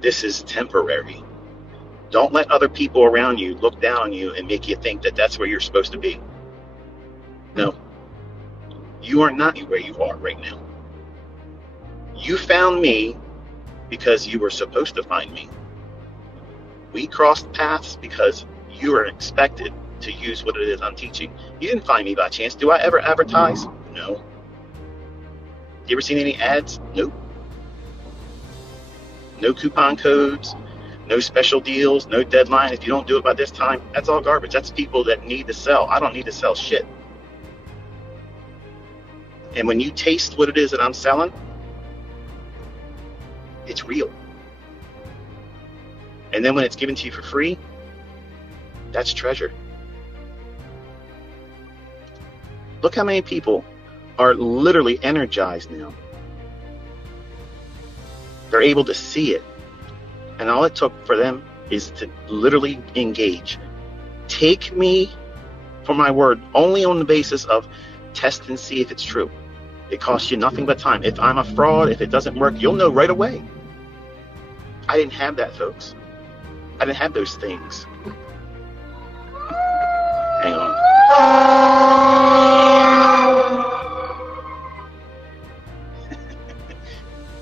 This is temporary. Don't let other people around you look down on you and make you think that that's where you're supposed to be. No, you are not where you are right now. You found me because you were supposed to find me. We crossed paths because you are expected to use what it is I'm teaching. You didn't find me by chance. Do I ever advertise? No. You ever seen any ads? Nope. No coupon codes, no special deals, no deadline. If you don't do it by this time, that's all garbage. That's people that need to sell. I don't need to sell shit. And when you taste what it is that I'm selling, it's real. And then when it's given to you for free, that's treasure. Look how many people are literally energized now. They're able to see it. And all it took for them is to literally engage. Take me for my word only on the basis of test and see if it's true. It costs you nothing but time. If I'm a fraud, if it doesn't work, you'll know right away. I didn't have that, folks. I didn't have those things. Hang on.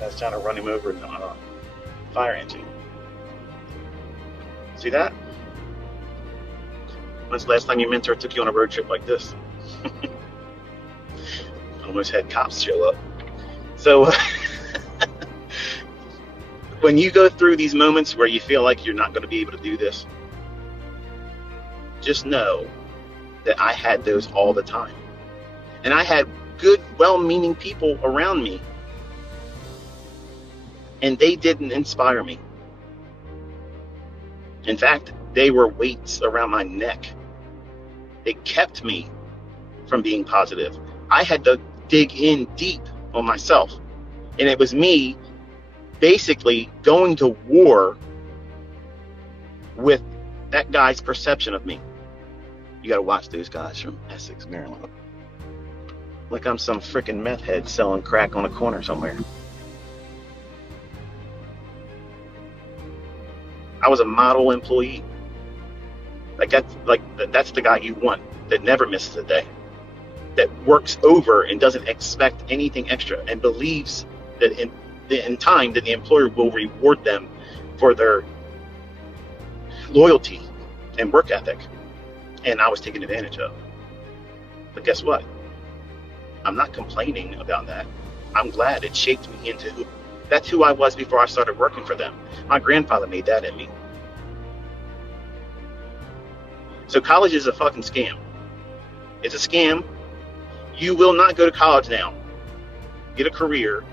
I was trying to run him over in the fire engine. See that? When's the last time your mentor took you on a road trip like this? Almost had cops show up. So when you go through these moments where you feel like you're not going to be able to do this, just know that I had those all the time. And I had good, well-meaning people around me. And they didn't inspire me. In fact, they were weights around my neck. They kept me from being positive. I had to dig in deep on myself. And it was me basically going to war with that guy's perception of me. You gotta watch those guys from Essex, Maryland. Like I'm some freaking meth head selling crack on a corner somewhere. I was a model employee. That's the guy you want, that never misses a day, that works over and doesn't expect anything extra, and believes that in time that the employer will reward them for their loyalty and work ethic. And I was taken advantage of. But guess what? I'm not complaining about that. I'm glad it shaped me into that's who I was before I started working for them. My grandfather made that in me. So college is a fucking scam. It's a scam. You will not go to college now, get a career,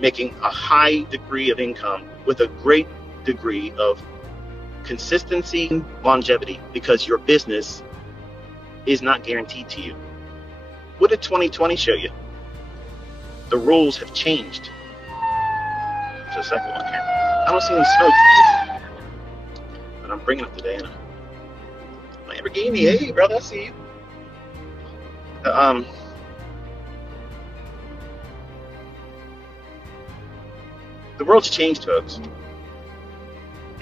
making a high degree of income with a great degree of consistency and longevity, because your business is not guaranteed to you. What did 2020 show you? The rules have changed. There's a second one here. I don't see any smoke, but I'm bringing it today in a Lamborghini. Hey, brother, I see you. The world's changed, folks.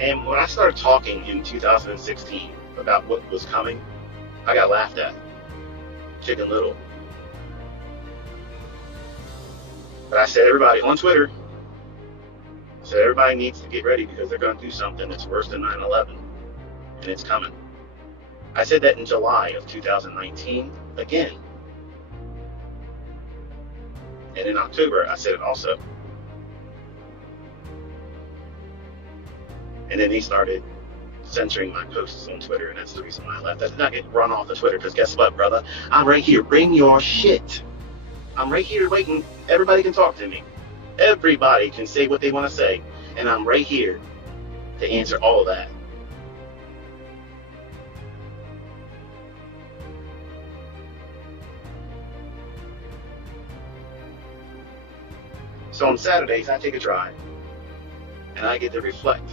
And when I started talking in 2016 about what was coming, I got laughed at. Chicken Little. But I said, everybody on Twitter, said everybody needs to get ready because they're going to do something that's worse than 9/11, and it's coming. I said that in July of 2019 again. And in October, I said it also. And then he started censoring my posts on Twitter, and that's the reason why I left. I did not get run off the Twitter, because guess what, brother? I'm right here. Bring your shit. I'm right here waiting. Everybody can talk to me. Everybody can say what they want to say. And I'm right here to answer all of that. So on Saturdays, I take a drive, and I get to reflect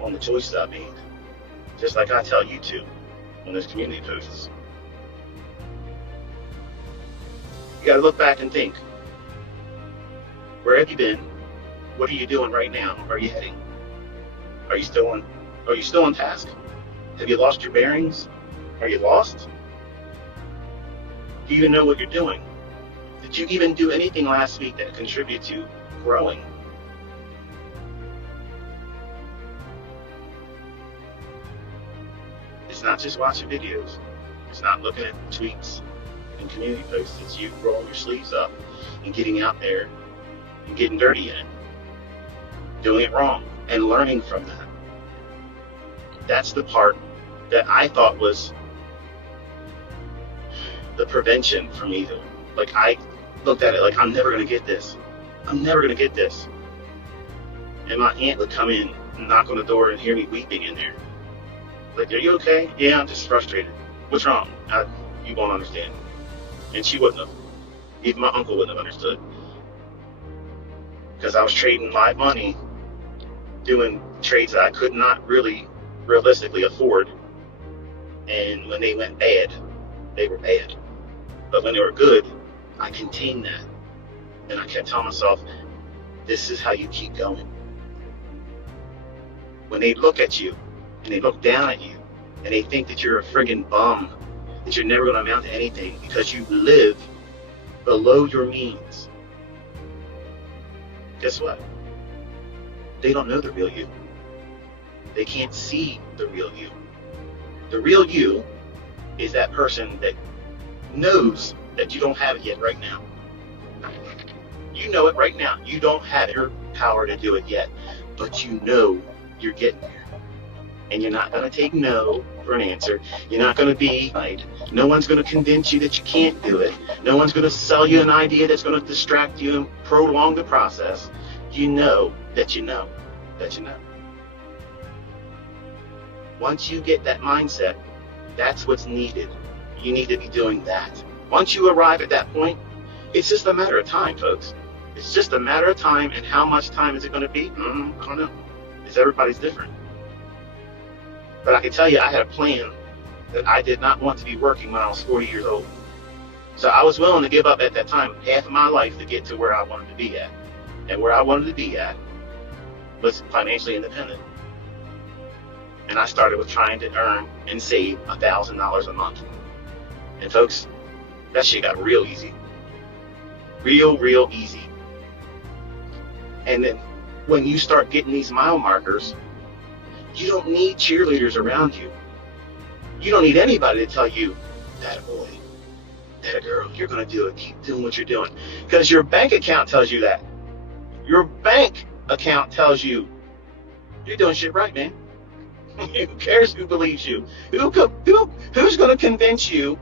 on the choices I made, just like I tell you to on this community posts. You got to look back and think, where have you been? What are you doing right now? Where are you heading? Are you still on? Are you still on task? Have you lost your bearings? Are you lost? Do you even know what you're doing? Did you even do anything last week that contributed to growing? It's not just watching videos. It's not looking at tweets and community posts. It's you rolling your sleeves up and getting out there and getting dirty in it, doing it wrong, and learning from that. That's the part that I thought was the prevention for me, though. Like, I looked at it like, I'm never going to get this. I'm never going to get this. And my aunt would come in and knock on the door and hear me weeping in there. Like, are you okay? Yeah, I'm just frustrated. What's wrong? You won't understand. And she wouldn't have. Even my uncle wouldn't have understood. Because I was trading my money, doing trades that I could not really realistically afford. And when they went bad, they were bad. But when they were good, I contained that. And I kept telling myself, this is how you keep going. When they look at you, and they look down at you, and they think that you're a friggin' bum, that you're never going to amount to anything because you live below your means, guess what? They don't know the real you. They can't see the real you. The real you is that person that knows that you don't have it yet right now. You know it right now. You don't have your power to do it yet, but you know you're getting there. And you're not going to take no for an answer. You're not going to be right. No one's going to convince you that you can't do it. No one's going to sell you an idea that's going to distract you and prolong the process. You know that you know that you know. Once you get that mindset, that's what's needed. You need to be doing that. Once you arrive at that point, it's just a matter of time, folks. It's just a matter of time. And how much time is it going to be? I don't know. It's everybody's different. But I can tell you, I had a plan that I did not want to be working when I was 40 years old. So I was willing to give up at that time half of my life to get to where I wanted to be at. And where I wanted to be at was financially independent. And I started with trying to earn and save $1,000 a month. And folks, that shit got real easy. Real easy. And then when you start getting these mile markers, you don't need cheerleaders around you. You don't need anybody to tell you, that a boy, that a girl, you're going to do it. Keep doing what you're doing. Because your bank account tells you that. Your bank account tells you, you're doing shit right, man. Who cares who believes you? Who's going to convince you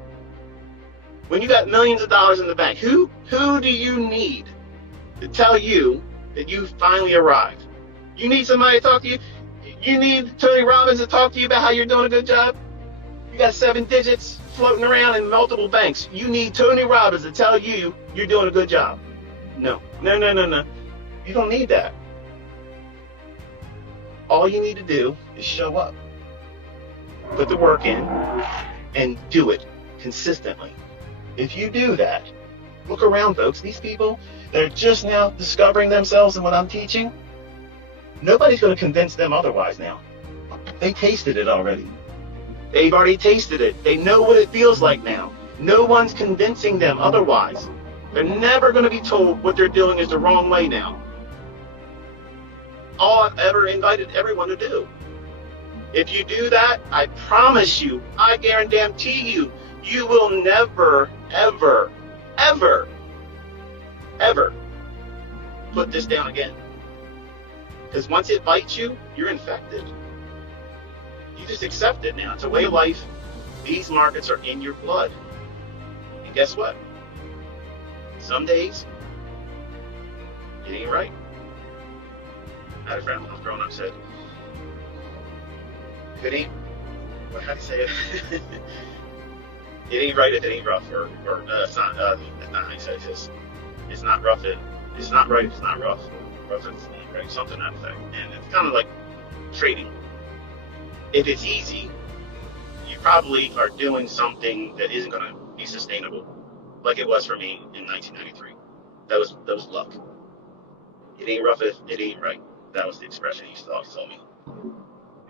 when you got millions of dollars in the bank? Who do you need to tell you that you finally arrived? You need somebody to talk to you? You need Tony Robbins to talk to you about how you're doing a good job? You got 7 digits floating around in multiple banks. You need Tony Robbins to tell you you're doing a good job. No. You don't need that. All you need to do is show up. Put the work in and do it consistently. If you do that, look around, folks. These people that are just now discovering themselves in what I'm teaching, nobody's going to convince them otherwise now. They tasted it already. They've already tasted it. They know what it feels like now. No one's convincing them otherwise. They're never going to be told what they're doing is the wrong way now. All I've ever invited everyone to do. If you do that, I promise you, I guarantee you, you will never, ever put this down again. Because once it bites you, you're infected. You just accept it now. It's a way of life. These markets are in your blood. And guess what? Some days, it ain't right. I had a friend when I was growing up said, if it ain't, how do you say it? It ain't right if it ain't rough, or it's not how you say it. It's not rough. It's not right if it's not rough. Rough if it's not right. Something to that effect. And it's kind of like trading. If it's easy, you probably are doing something that isn't going to be sustainable, like it was for me in 1993. That was luck. It ain't rough if it ain't right. That was the expression he used to always tell me.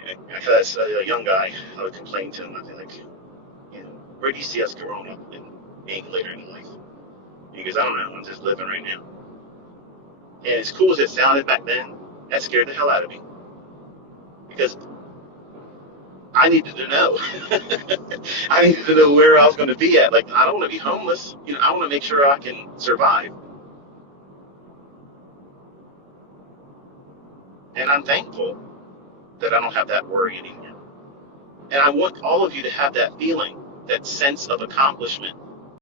And as a young guy, I would complain to him. I'd be like, where do you see us growing up and being later in life? Because I don't know. I'm just living right now. And as cool as it sounded back then, that scared the hell out of me because I needed to know. I needed to know where I was going to be at. Like, I don't want to be homeless. I want to make sure I can survive. And I'm thankful that I don't have that worry anymore. And I want all of you to have that feeling, that sense of accomplishment,